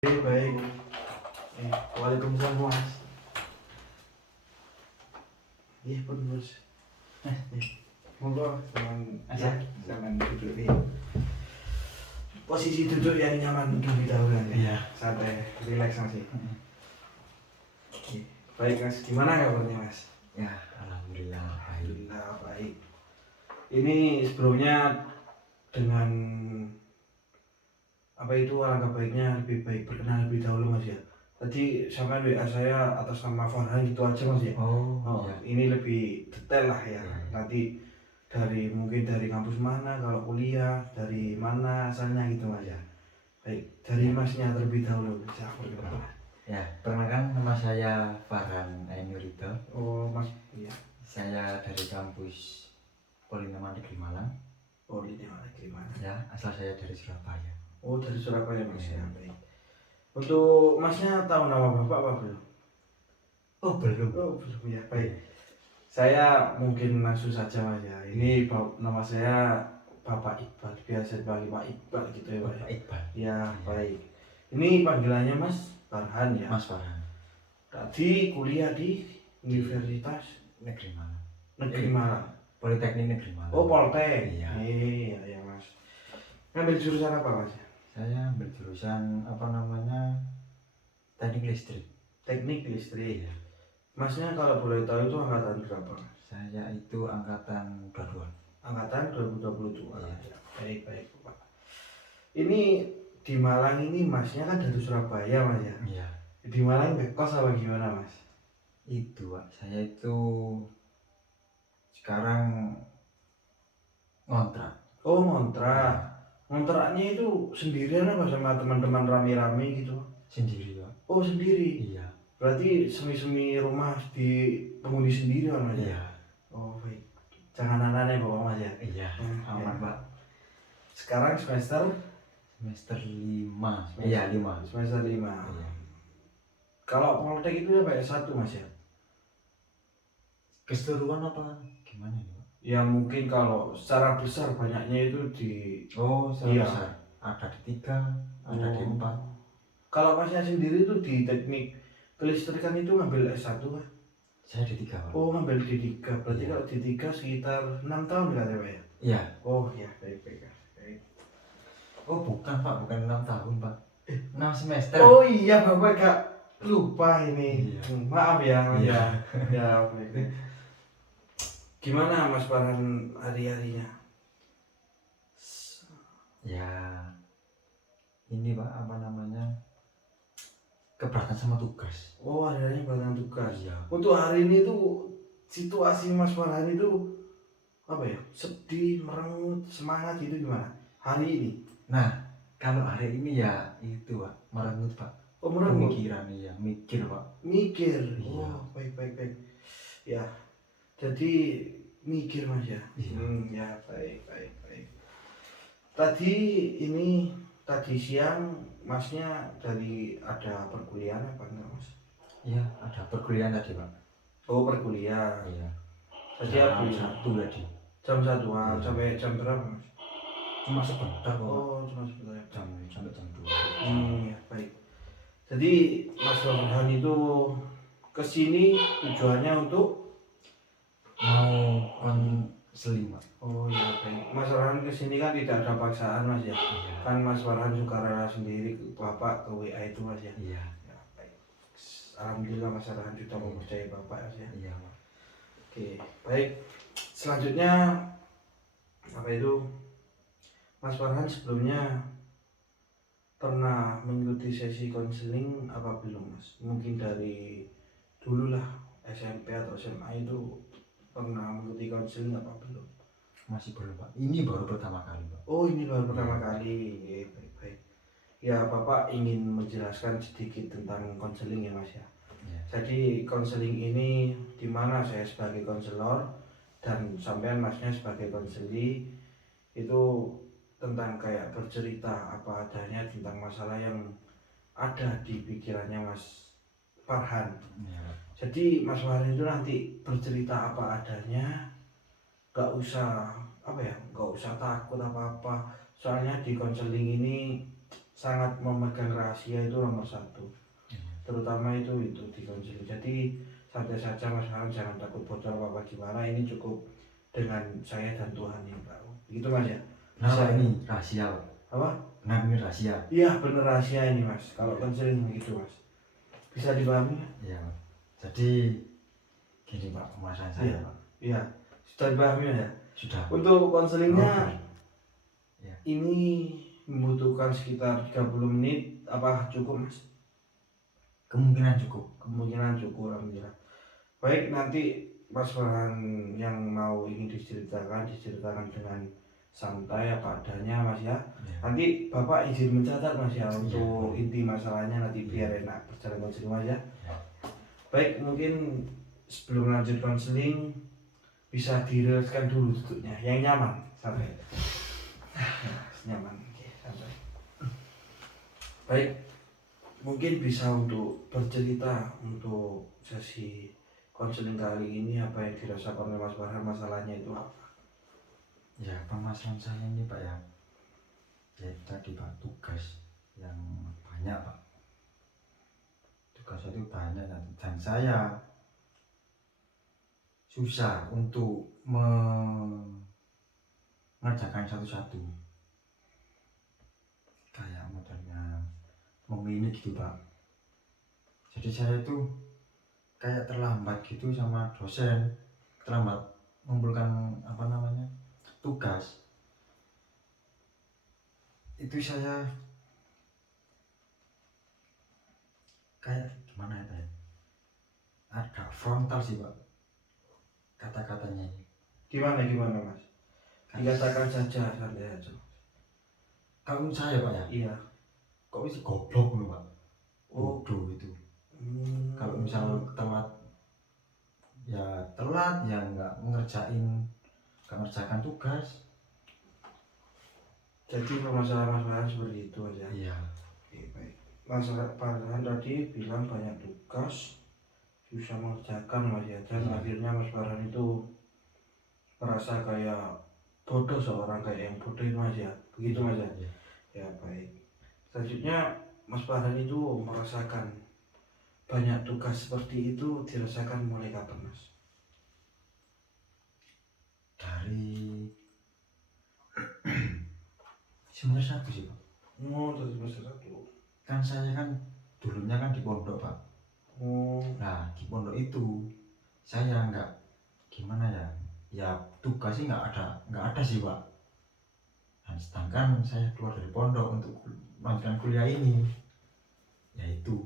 Baik. Waalaikumsalam Mas. Iya pun Mas. Monggo jangan duduk nih. Posisi duduk yang nyaman lebih dahulu aja. Iya. Santai, rileks Mas. Baik Mas, gimana kabarnya Mas? Ya, alhamdulillah baik. Alhamdulillah baik. Ini sebelumnya dengan apa itu alangkah baiknya lebih baik berkenalan lebih dahulu Mas ya. Tadi sama WA saya atas nama Farhan gitu aja Mas ya. Iya. Ini lebih detail lah ya. Nanti mungkin dari kampus mana, kalau kuliah dari mana asalnya gitu Mas ya. Baik, dari Masnya terlebih dahulu bisa perkenalan. Ya, perkenalkan nama saya Farhan Ainurito. Oh Mas, iya. Saya dari kampus Polinema Negeri Malang. Oh ini lagi mana? Ya, asal saya dari Surabaya. Oh dari Surabaya Mas ya. Iya. Baik. Untuk Masnya tahu nama Bapak apa belum? Oh, belum. Oh belum ya. Baik. Saya mungkin langsung saja Mas ya. Ini nama saya Bapak Iqbal, biasa dipanggil Pak Iqbal gitu ya Pak. Pak Iqbal. Ya baik. Ini panggilannya Mas Farhan ya. Mas Farhan. Tadi kuliah di Universitas Negeri Malang. Negeri Malang. Politeknik Negeri Malang. Oh Poltek. Iya. Iya ya Mas. Ngambil jurusan apa Mas? Saya ambil jurusan teknik listrik. Teknik listrik. Iya. Masnya kalau boleh tahu itu angkatan berapa Mas? Saya itu angkatan 22. Angkatan 2022. Iya. Ya, baik Pak. Ini di Malang ini Masnya kan dari Surabaya Mas ya. Iya. Di Malang ngekos apa gimana Mas? Itu Pak, saya itu sekarang ngontrak. Oh ngontrak. Ngontraknya itu sendirian apa sama teman-teman rame-rame gitu? Sendiri Pak. Oh sendiri. Iya. Berarti semi-semi rumah di penghuni sendiri kan Mas? Iya. Oh baik. Jangan aneh-aneh Bapak Mas ya. Iya. Ya. Aman Pak. Sekarang semester 5. Iya 5. semester 5. Iya. Kalau Poltek itu ya Pak S1 Mas ya? Keseluruhan apa gimana nih Pak? Ya mungkin kalau secara besar banyaknya itu di Iya. Iya. Besar. Ada di 3, ada di 4. Kalau Masnya sendiri itu di teknik kelistrikan itu ngambil S1 kan? Saya di 3 Pak. Oh ngambil D3, berarti Iya. kalau D3 sekitar 6 tahun kan ya Pak ya? Iya. Oh ya baik. Oh bukan Pak, bukan 6 tahun Pak. 6 semester. Oh iya Bapak gak lupa ini. Iya. Maaf ya Mas Iya. ya. Ya baik. Gimana Mas Farhan hari-harinya? Ya. Ini Pak keberatan sama tugas. Oh hari-harinya banyak tugas. Iya. Untuk hari ini tuh situasi Mas Farhan itu apa ya? Sedih, merengut, semangat gitu gimana? Hari ini? Nah, kalau hari ini ya itu Pak, merengut Pak. Oh merengut? Pemikiran iya, mikir Pak. Mikir. Iya. Oh baik. Ya. Jadi mikir Mas ya. Iya. Ya baik. Tadi siang Masnya dari ada perkuliahan apa enggak Mas? Iya, ada perkuliahan tadi Pak. Oh perkuliahan. Iya. Tadi Jam habis 1 tadi. jam 1-an Iya. sampai jam berapa Mas? Cuma sebentar kok. Oh cuma sebentar. Sampai jam 2. Ya baik. Jadi Mas Farhan itu kesini tujuannya untuk Mau konseling Pak. oh ya baik. Mas Farhan kesini kan tidak ada paksaan Mas ya. Iya. Kan Mas Farhan sukarela sendiri ke Bapak ke WA itu Mas ya. Iya. Ya baik. Alhamdulillah Mas Farhan sudah mempercayai Bapak Mas ya. Iya Pak. Oke baik. Selanjutnya apa itu Mas Farhan sebelumnya pernah mengikuti sesi konseling apa belum Mas? Mungkin dari dulu lah SMP atau SMA itu pernah mengikuti konseling apa belum? Masih belum Pak. Ini baru pertama kali Pak. Oh ini baru pertama kali. Ya, baik. Ya Bapak ingin menjelaskan sedikit tentang konseling ya Mas ya. Iya. Jadi konseling ini di mana saya sebagai konselor dan sampean Masnya sebagai konseli itu tentang kayak bercerita apa adanya tentang masalah yang ada di pikirannya Mas Farhan. Iya Pak. Jadi Mas Farhan itu nanti bercerita apa adanya, gak usah takut apa-apa. Soalnya di konseling ini sangat memegang rahasia itu nomor satu, terutama itu di konseling. Jadi santai saja Mas Farhan, jangan takut bocor apa gimana, ini cukup dengan saya dan Tuhan ini Pak. Begitu Mas ya. Kenapa ini rahasia Pak? Apa? Kenapa ini rahasia? Iya bener rahasia ini Mas, kalau konseling begitu Mas. Bisa dipahami? Iya Pak. Jadi gini Pak, pembahasan saya Iya. Pak. Iya, sudah dipahami ya. Sudah. Untuk konselingnya Ya. ini membutuhkan sekitar 30 menit, apa cukup Mas? Kemungkinan cukup. Kemungkinan cukup, alhamdulillah. Baik, nanti Mas Farhan yang mau ingin diceritakan dengan santai apa adanya Mas ya. Ya. Nanti Bapak izin mencatat Mas ya untuk inti masalahnya, nanti biar enak berjalan konseling Mas ya. Ya. Baik, mungkin sebelum lanjut konseling bisa direlaskan dulu duduknya yang nyaman, santai. Nyaman, oke, santai. Baik, mungkin bisa untuk bercerita untuk sesi konseling kali ini, apa yang dirasakan oleh Mas Farhan, masalahnya itu apa? Ya, permasalahan saya ini Pak ya, ya tadi Pak, tugas yang banyak Pak. Tugas itu banyak dan saya susah untuk mengerjakan satu-satu. Kayak modelnya memilih gitu Pak. Jadi saya itu kayak terlambat gitu sama dosen, terlambat mengumpulkan tugas. Itu saya kayak gimana ya Pak? Agak frontal sih Pak kata-katanya ini. Gimana Mas? Dikatakan saja, santai aja. Kalau menurut saya Pak ya, Iya. kok bisa goblok loh Pak. Oh. Bodoh itu. Kalau misal telat ya nggak mengerjakan tugas. Jadi permasalahan Mas Farhan seperti itu aja. Iya. Oke, baik. Mas Farhan tadi bilang banyak tugas, susah mengerjakan Mas ya, dan akhirnya Mas Farhan itu merasa kayak bodoh, seorang kayak yang bodoh itu Mas ya, begitu Mas ya. Ya baik. Selanjutnya Mas Farhan itu merasakan banyak tugas seperti itu dirasakan mulai kapan Mas? Dari semester 1 sih Pak. Oh, dari semester 1. Kan saya kan dulunya kan di pondok Pak. Oh. Nah di pondok itu saya nggak gimana ya tugasnya nggak ada sih Pak. Nah, sedangkan saya keluar dari pondok untuk melanjutkan kuliah ini, yaitu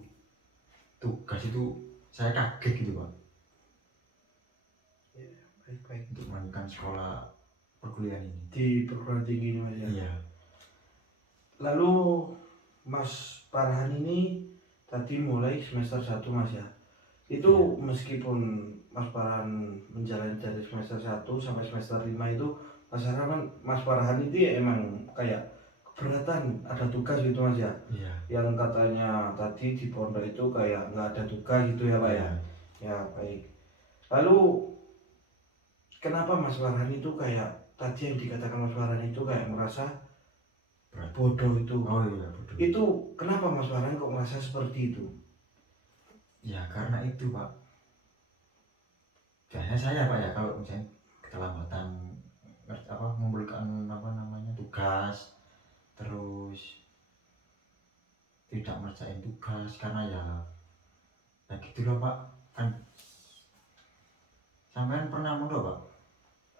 tugas itu saya kaget gitu Pak. Ya, baik. Untuk melanjutkan sekolah perkuliahan ini Di perguruan tinggi ini Mas ya. Iya. Lalu Mas Farhan ini tadi mulai semester 1 Mas ya. Itu meskipun Mas Farhan menjalani dari semester 1 sampai semester 5 itu Mas Farhan itu ya emang kayak keberatan ada tugas gitu Mas ya. Iya. Yang katanya tadi di pondok itu kayak nggak ada tugas gitu ya Pak ya. Ya baik. Lalu kenapa Mas Farhan itu kayak tadi yang dikatakan Mas Farhan itu kayak merasa bodoh itu? Oh iya bodoh. Itu kenapa Mas Farhan kok merasa seperti itu? Ya karena itu Pak. Biasanya saya Pak ya kalau misalnya keterlambatan mengumpulkan tugas, terus tidak mengerjain tugas karena ya gitu loh Pak. Kan sampean pernah mondok Pak?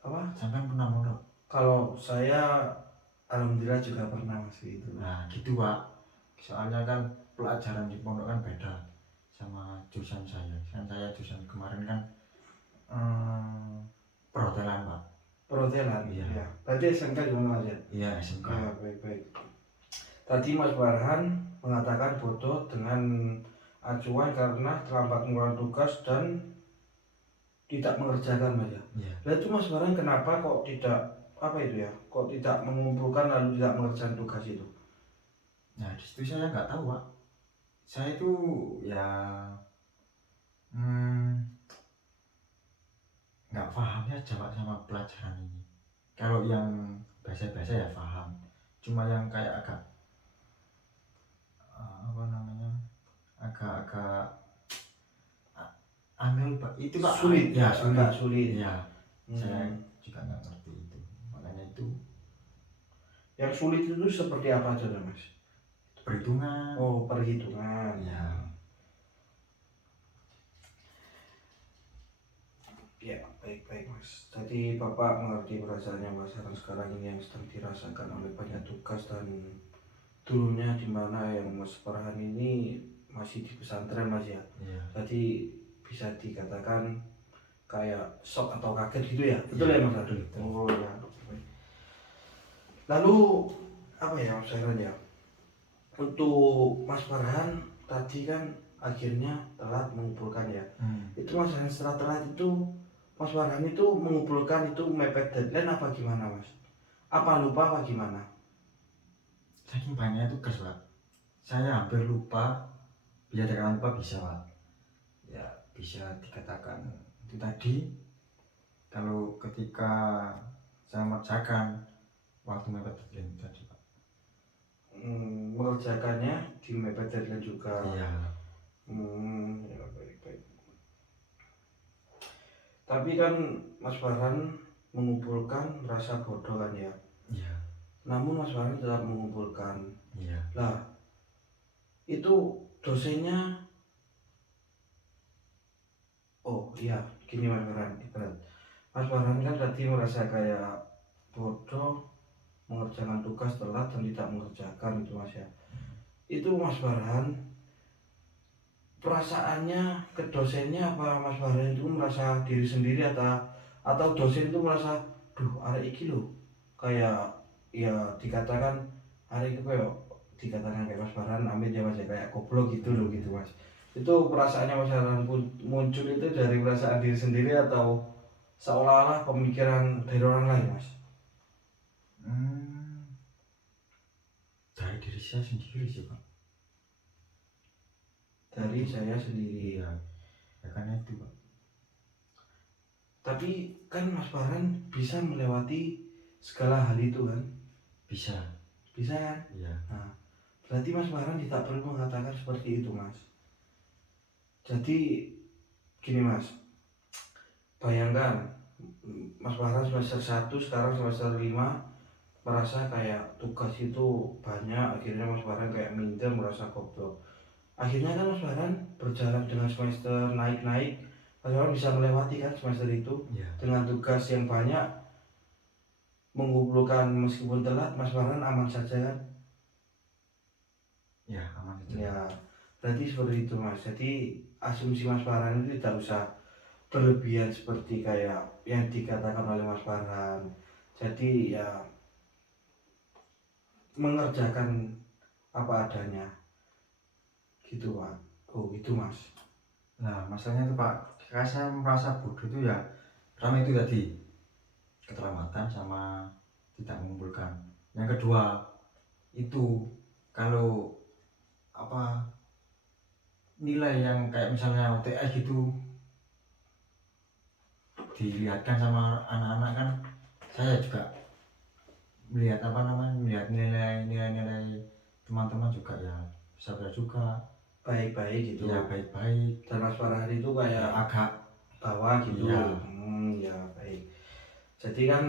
Apa? Sampean pernah mondok? Kalau saya alhamdulillah juga pernah Mas itu. Nah gitu Pak. Soalnya kan pelajaran di pondok kan beda sama jurusan saya. Kan saya jurusan kemarin kan perhotelan Pak. Perhotelan? Iya. Ya. Berarti SMK gimana Mas ya? Iya SMK. Ya baik. Tadi Mas Farhan mengatakan bodoh dengan acuan karena terlambat mengeluarkan tugas dan tidak mengerjakan Mas ya. Iya. Lalu itu Mas Farhan kenapa kok tidak kok tidak mengumpulkan lalu tidak mengerjakan tugas itu? Nah disitu saya nggak tahu Pak. Saya itu ya nggak pahamnya aja Pak sama pelajaran ini. Kalau yang biasa-biasa ya paham. Cuma yang kayak agak apa namanya, agak-agak angel Pak, itu Pak. Sulit Ya agak sulit sulit. ya. Saya Hmm. juga nggak ngerti itu, makanya itu Yang sulit itu seperti apa aja Mas? perhitungan. Oh, perhitungan. Ya. Ya, baik-baik Mas. Jadi Bapak mengerti perasaannya Mas Haran sekarang ini yang sedang dirasakan oleh banyak tugas, dan dulunya di mana yang Mas Farhan ini masih di pesantren Mas ya. Iya. Jadi bisa dikatakan kayak shock atau kaget gitu ya. Betul Iya, ya Mas Haran? betul. Oh ya. Lalu apa ya Mas Haran ya? Untuk Mas Farhan tadi kan akhirnya telat mengumpulkan ya. Itu Mas Farhan setelah telat itu Mas Farhan itu mengumpulkan itu mepet deadline apa gimana Mas? Apa lupa apa gimana? Saking banyaknya tugas Pak, saya hampir lupa. Bisa dikatakan lupa bisa Pak, ya bisa dikatakan itu tadi. Kalau ketika saya mengerjakan waktu mepet deadline tadi Pak. Mengerjakannya di mepet deadline juga. Iya. Ya baik-baik. Tapi kan Mas Farhan mengumpulkan rasa bodoh kan ya. Iya. Namun Mas Farhan tetap mengumpulkan. Iya. Lah, itu dosennya, oh iya gini Mas Farhan, ibarat Mas Farhan kan tadi merasa kayak bodoh mengerjakan tugas telat dan tidak mengerjakan itu Mas ya. Itu Mas Farhan perasaannya ke dosennya apa Mas Farhan itu merasa diri sendiri atau dosen itu merasa duh arek iki lho kayak ya dikatakan arek itu kayak dikatakan kayak Mas Farhan amit ya Mas ya kayak goblok gitu loh gitu Mas. Itu perasaannya Mas Farhan pun muncul itu dari perasaan diri sendiri atau seolah-olah pemikiran dari orang lain Mas? Dari diri saya sendiri sih Pak. Dari saya sendiri. Iya, ya kan itu Pak. Tapi kan Mas Farhan bisa melewati segala hal itu kan? Bisa. Bisa kan? Iya. Nah, berarti Mas Farhan tidak perlu mengatakan seperti itu Mas. Jadi gini Mas, bayangkan Mas Farhan semester 1 sekarang semester 5 merasa kayak tugas itu banyak, akhirnya Mas Farhan kayak minder merasa goblok. Akhirnya kan Mas Farhan berjalan dengan semester naik-naik, Mas Farhan bisa melewati kan semester itu. Iya. Dengan tugas yang banyak, mengumpulkan meskipun telat, Mas Farhan aman saja kan? Ya aman saja. Ya, berarti seperti itu Mas. Jadi asumsi Mas Farhan itu tidak usah berlebihan seperti kayak yang dikatakan oleh Mas Farhan. Jadi ya mengerjakan apa adanya gitu Pak. Oh gitu Mas. Nah masalahnya itu Pak, karena saya merasa bodoh itu ya pertama itu tadi keterlambatan sama tidak mengumpulkan. Yang kedua itu kalau apa nilai yang kayak misalnya UTS gitu dilihatkan sama anak-anak kan, saya juga melihat apa namanya, melihat nilai teman-teman juga ya sabar juga Baik-baik gitu. ya, baik-baik. Dan Mas Farhan itu kayak Ya, agak bawah gitu. Iya. Ya baik. Jadi kan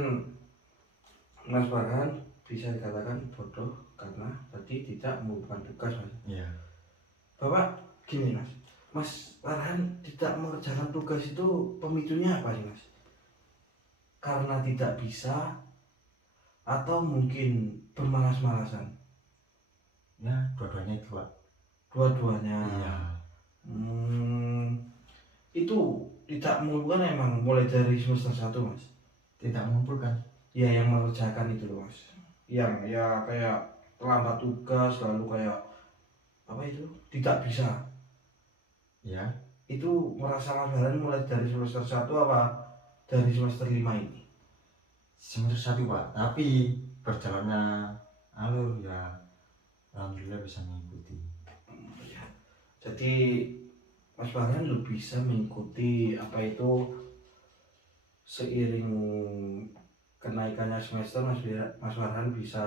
Mas Farhan bisa dikatakan bodoh karena tadi tidak mengumpulkan tugas Mas. ya. Bapak gini Mas, Mas Farhan tidak mengerjakan tugas itu pemicunya apa sih Mas? Karena tidak bisa atau mungkin bermalas-malasan? Ya dua-duanya itu Pak. Dua-duanya. Iya. Itu tidak mengumpulkan emang mulai dari semester 1 Mas? Tidak mengumpulkan. Ya yang mengerjakan itu loh Mas. Yang ya kayak terlambat tugas lalu kayak apa itu tidak bisa. Ya. Itu merasa Mas Farhan mulai dari semester 1 apa dari semester 5 ini? Semester 1 Pak, tapi berjalannya alur ya alhamdulillah bisa mengikuti. Ya. Jadi Mas Farhan lebih bisa mengikuti apa itu seiring kenaikannya semester Mas Farhan bisa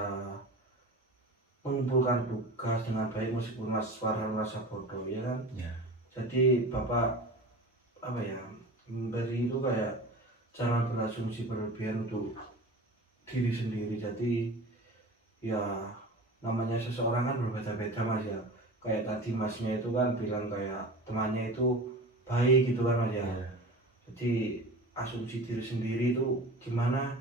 mengumpulkan tugas dengan baik meskipun Mas Farhan merasa bodoh ya kan. Ya. Jadi Bapak apa ya, memberi itu kayak jangan berasumsi berlebihan untuk diri sendiri. Jadi ya namanya seseorang kan berbeda-beda Mas ya. Kayak tadi Masnya itu kan bilang kayak temannya itu baik gitu kan Mas ya. Ya. Jadi asumsi diri sendiri itu gimana,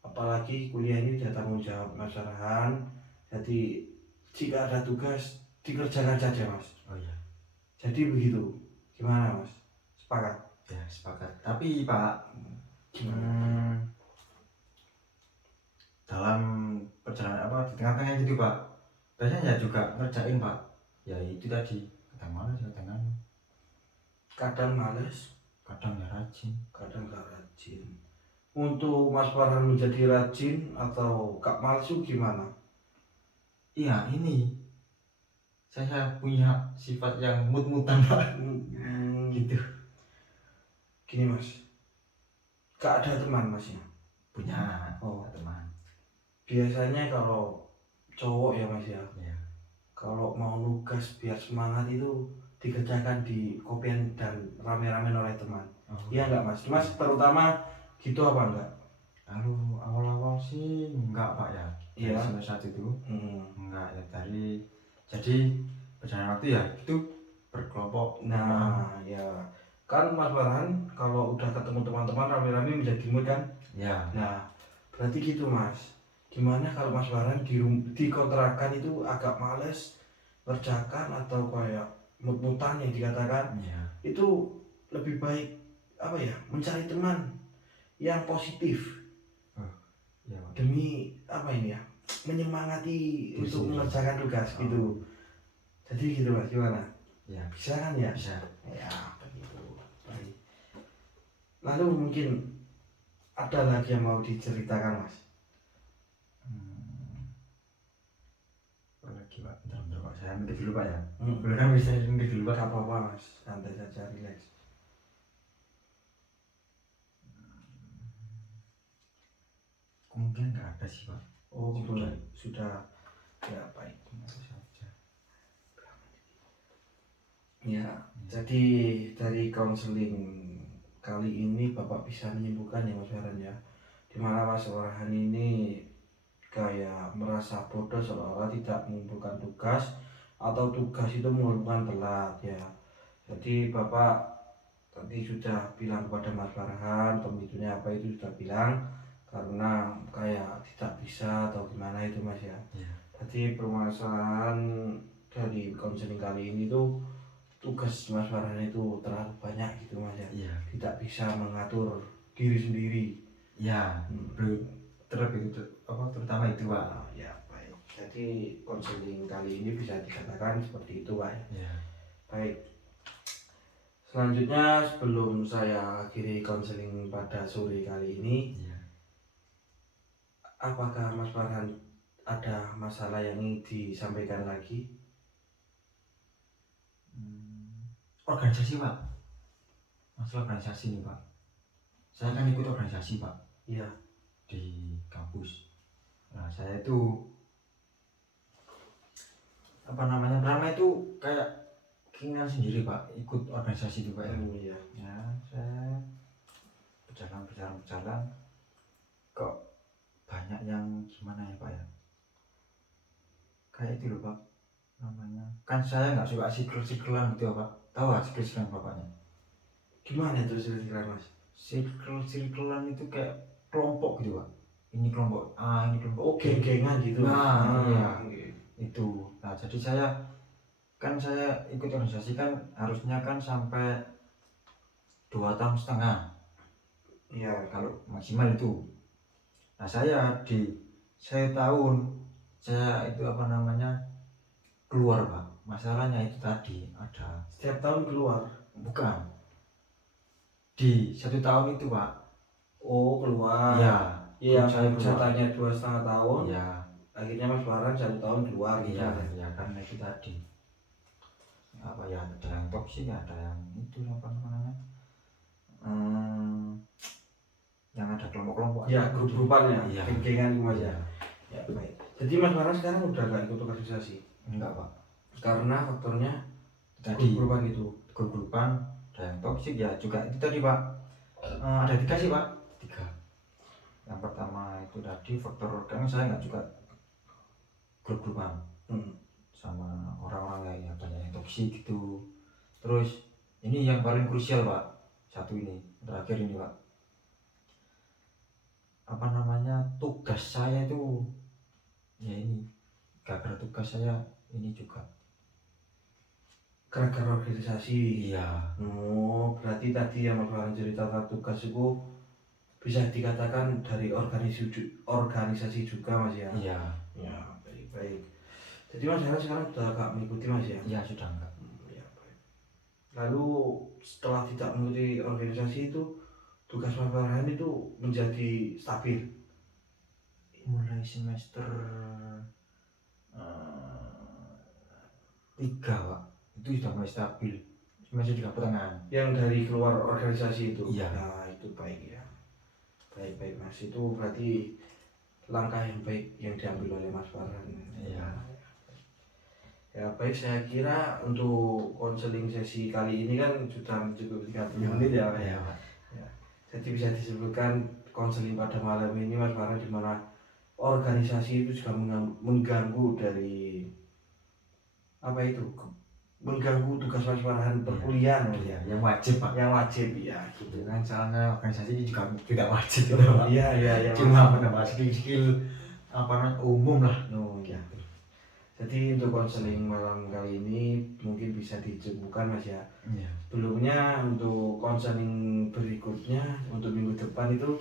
apalagi kuliah ini udah tanggung jawab Mas Farhan. Jadi jika ada tugas dikerjakan saja Mas. Oh iya. Jadi begitu, gimana Mas, sepakat? Ya sepakat. Tapi Pak, Gimana? dalam perjalanan apa di tengah-tengah gitu Pak, biasanya juga ngerjain Pak. Ya itu tadi, kadang malas, kadang Kadang males, kadang ya rajin. kadang gak rajin. Untuk Mas Farhan menjadi rajin atau gak males itu gimana? Iya ini, saya punya sifat yang mut-mutan Pak. Gitu. Gini Mas, gak ada teman Masnya? Punya Oh, teman. biasanya kalau cowok ya Mas ya, Ya. kalau mau nugas biar semangat itu dikerjakan di kopian dan rame-rame oleh teman. Oh, Iya enggak Mas? Mas terutama gitu apa enggak? Kalau awal-awal sih enggak Pak ya. Dari Iya. semester 1 itu Hmm. enggak ya, dari jadi berjalan waktu ya itu berkelompok. Nah, ya kan Mas Farhan kalau udah ketemu teman-teman rame-rame menjadi mood kan? Ya. Nah, berarti gitu Mas. Gimana kalau Mas Farhan di kontrakan itu agak males ngerjakan atau kayak mut-mutan yang dikatakan, Ya. itu lebih baik apa ya, mencari teman yang positif Ya Pak. demi apa ini ya, menyemangati Diri untuk sendiri. mengerjakan tugas Oh. gitu. Jadi gitu Mas, gimana? Ya. Bisa kan ya? Bisa. Ya begitu. Baik. Lalu mungkin ada lagi yang mau diceritakan Mas? Apa lagi Pak? Bentar Pak, saya mikir dulu Pak ya. Hmm. Boleh kan bisa mikir dulu Pak? Gak apa-apa Mas, santai saja, relax. Mungkin nggak ada sih Pak. Oh Sudah. sudah. Ya baik. Itu saja. Ya, jadi dari konseling kali ini Bapak bisa menyimpulkan ya Mas Farhan ya, dimana Mas Farhan ini kayak merasa bodoh seolah-olah tidak mengumpulkan tugas atau tugas itu mengumpulkan telat ya. Jadi Bapak tadi sudah bilang kepada Mas Farhan pemicunya apa, itu sudah bilang karena kayak tidak bisa atau gimana itu Mas ya. Ya. Jadi permasalahan dari konseling kali ini tuh tugas Mas Farhan itu terlalu banyak gitu Mas ya. Iya. Tidak bisa mengatur diri sendiri. Ya. Terlebih terutama itu Pak. Ya baik. Jadi konseling kali ini bisa dikatakan seperti itu Pak. Ya. Baik. Selanjutnya sebelum saya akhiri konseling pada sore kali ini, Ya. apakah Mas Farhan ada masalah yang ingin disampaikan lagi? Organisasi Pak. Masalah organisasi nih Pak. Saya kan ikut organisasi Pak Iya. di kampus. Nah saya itu pertama itu kayak keinginan sendiri Pak ikut organisasi itu Pak ya. Iya. Ya saya berjalan kok banyak yang gimana ya Pak ya, kayak itu loh Pak, namanya kan saya nggak suka sikl-siklan gitu ya Pak. Tahu nggak sikl-siklan Bapaknya? Gimana itu silsilah Mas? Sikl-siklan itu kayak kelompok gitu Pak. Ini kelompok A, ini kelompok Oh, geng-gengan gitu. Nah, iya. Oke. Itu. Nah, jadi saya ikut organisasi kan harusnya kan sampai 2 tahun setengah. Iya. Kalau maksimal itu. Nah, saya tahun saya itu keluar Pak. Masalahnya itu tadi ada Setiap tahun keluar. bukan di 1 tahun itu Pak. Oh, keluar. Iya. Iya, saya jatahnya 2,5 tahun. Iya. Akhirnya Mas Farhan 1 tahun keluar gitu. Iya, iya karena itu tadi apa ya, ada yang toksik, ada yang itu apa namanya, yang ada kelompok-kelompok. Ya, grup-grupan ya, Iya. geng-gengan Mas ya. Iya. Ya, baik. Jadi Mas Farhan sekarang udah gak ikut organisasi Enggak pak, karena faktornya tadi grup-grupan gitu. grup-grupan ada yang toksik ya juga itu tadi pak. Ada 3 sih pak, 3. Yang pertama itu tadi faktor karena saya nggak juga grup-grupan Hmm. sama orang-orang yang banyak yang toksik gitu. Terus ini yang paling krusial pak, satu ini terakhir ini pak, apa namanya, tugas saya itu ya ini gara-gara tugas saya ini juga. Gara-gara organisasi. Iya. Oh, berarti tadi yang Mas Farhan cerita tentang tugas itu bisa dikatakan dari organisasi juga Mas ya. Iya. Ya, baik-baik. Jadi Mas Farhan sekarang udah gak mengikuti Mas ya? Iya sudah enggak. Ya, baik. Lalu setelah tidak mengikuti organisasi itu, tugas Mas Farhan itu menjadi stabil. Mulai semester 3 pak, itu sudah mulai stabil. Semester 3 pertengahan. Yang dari keluar organisasi itu. Iya. Nah, itu baik ya. Baik-baik Mas, itu berarti langkah yang baik yang diambil oleh Mas Farhan. Iya. Ya baik, saya kira untuk konseling sesi kali ini kan sudah cukup 30 menit ya Pak ya. Iya pak. Jadi bisa disebutkan konseling pada malam ini Mas Farhan, di mana organisasi itu juga mengganggu dari apa itu, mengganggu tugas Mas Farhan perkuliahan Mas ya. Yang wajib pak. Yang wajib ya gitu. Kan soalnya organisasi ini juga tidak wajib gitu pak. Iya iya. Cuma menambah skill-skill apa namanya umum lah. Oh ya. Jadi untuk konseling malam kali ini mungkin bisa dicukupkan Mas ya. Iya. Sebelumnya untuk konseling berikutnya untuk minggu depan itu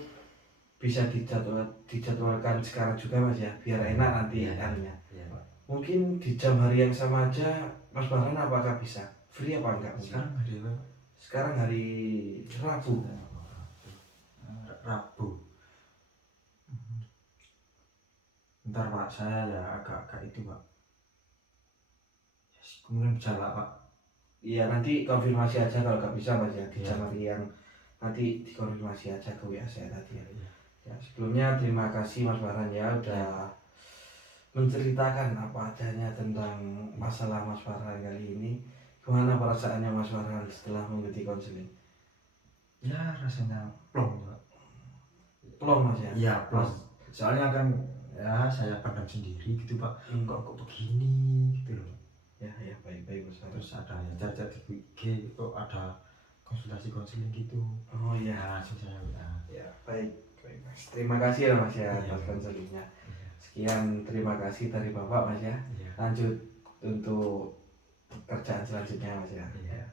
bisa dijadwalkan sekarang juga Mas ya, biar enak nanti Iya. harinya. Iya pak. Mungkin di jam hari yang sama aja Mas Farhan apakah bisa? Free apa enggak? Sekarang hari apa? Sekarang hari Rabu. Rabu. Ntar pak, saya ya agak-agak itu pak. Kemudian bisa lah pak. Iya nanti konfirmasi aja kalau nggak bisa Mas ya, di Iya. jam hari yang nanti dikonfirmasi aja ke WA saya tadi ya. Iya. Ya, sebelumnya terima kasih Mas Farhan ya udah menceritakan apa adanya tentang masalah Mas Farhan kali ini. Gimana perasaannya Mas Farhan setelah mengikuti konseling? Ya rasanya plong pak. Plong Mas ya? Iya plong. Soalnya kan ya saya pandang sendiri gitu pak. Kok begini gitu loh. Ya baik Mas Farhan. Terus ada ya chat di IG kok ada konsultasi konseling gitu. Oh iya. Ya langsung saya Ya baik Mas. Terima kasih ya Mas ya Iya. atas konselingnya. Sekian terima kasih dari Bapak Mas ya. Iya. Lanjut untuk pekerjaan selanjutnya Mas ya. Iya.